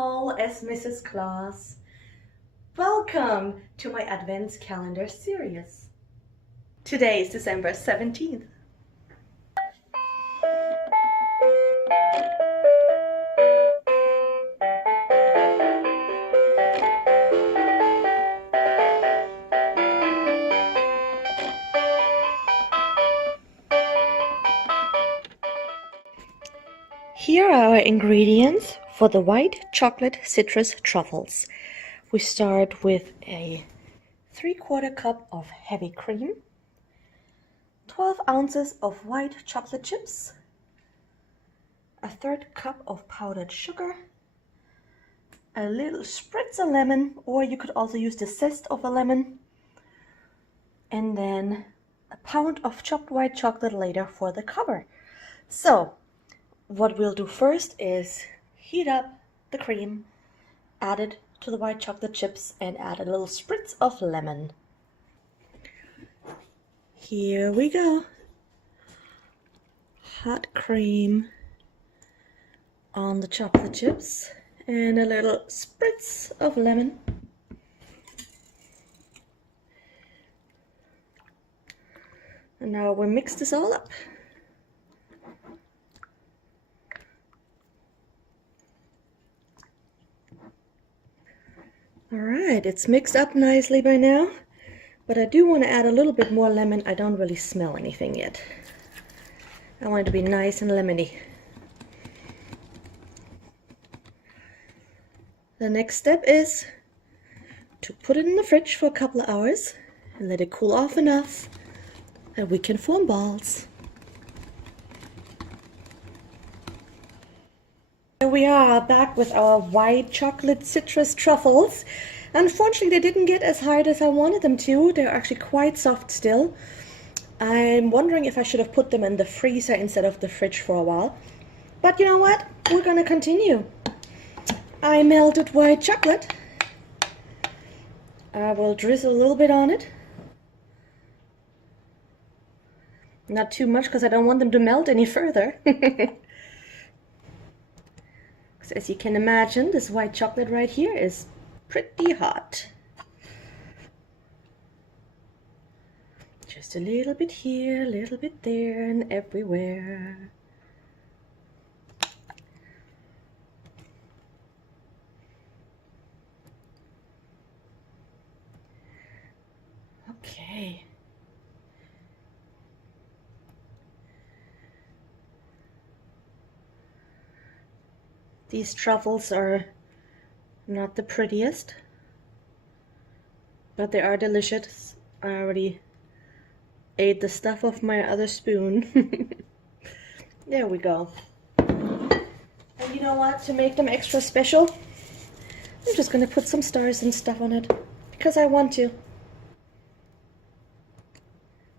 Nicole as Mrs. Claus. Welcome to my Advents Calendar series. Today is December 17th. Here are our ingredients for the white chocolate citrus truffles. We start with a 3/4 cup of heavy cream, 12 ounces of white chocolate chips, a 1/3 cup of powdered sugar, a little spritz of lemon, or you could also use the zest of a lemon, and then a pound of chopped white chocolate later for the cover. So what we'll do first is heat up the cream, add it to the white chocolate chips, and add a little spritz of lemon. Here we go. Hot cream on the chocolate chips and a little spritz of lemon. And now we'll mix this all up. Alright, it's mixed up nicely by now, but I do want to add a little bit more lemon. I don't really smell anything yet. I want it to be nice and lemony. The next step is to put it in the fridge for a couple of hours and let it cool off enough that we can form balls. Here we are back with our white chocolate citrus truffles. Unfortunately, they didn't get as hard as I wanted them to. They're actually quite soft still. I'm wondering if I should have put them in the freezer instead of the fridge for a while. But you know what? We're gonna continue. I melted white chocolate. I will drizzle a little bit on it. Not too much because I don't want them to melt any further. As you can imagine, this white chocolate right here is pretty hot. Just a little bit here, a little bit there, and everywhere. Okay. These truffles are not the prettiest, but they are delicious. I already ate the stuff off my other spoon. There we go. And you know what? To make them extra special, I'm just going to put some stars and stuff on it because I want to.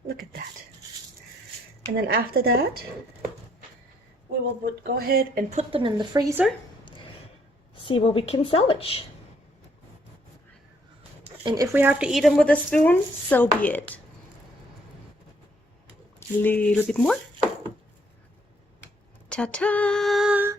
Look at that. And then after that, we will go ahead and put them in the freezer, see what we can salvage. And if we have to eat them with a spoon, so be it. A little bit more. Ta-ta!